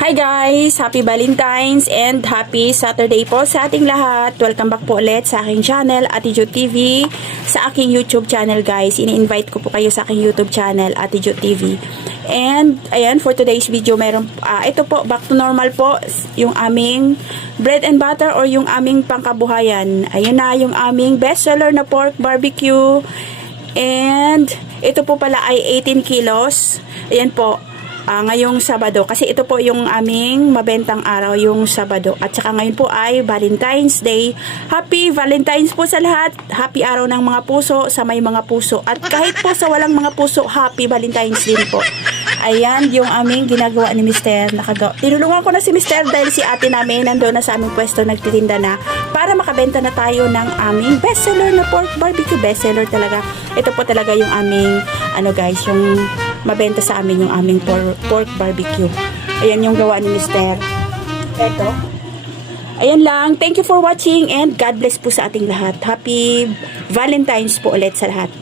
Hi guys! Happy Valentine's and happy Saturday po sa ating lahat. Welcome back po ulit sa aking channel, Ate Jo TV. Sa aking YouTube channel guys, ini-invite ko po kayo sa aking YouTube channel, Ate Jo TV. And ayan, for today's video, meron ito po, back to normal po, yung aming bread and butter or yung aming pangkabuhayan. Ayun na, yung aming bestseller na pork barbecue. And ito po pala ay 18 kilos. Ayan po. Ngayong Sabado, kasi ito po yung aming mabentang araw, yung Sabado, at saka ngayon po ay Valentine's Day. Happy Valentine's po sa lahat. Happy araw ng mga puso sa may mga puso, at kahit po sa walang mga puso, happy Valentine's din po. Ayan yung aming ginagawa ni Mr. Tinulungan ko na si Mr. dahil si ate namin nandoon na sa aming pwesto, nagtitinda na para makabenta na tayo ng aming bestseller na pork barbecue. Bestseller talaga. Ito po talaga yung aming guys, yung mabenta sa amin, yung aming pork barbecue. Ayan yung gawa ni Mr. Eto. Ayan lang. Thank you for watching and God bless po sa ating lahat. Happy Valentine's po ulit sa lahat.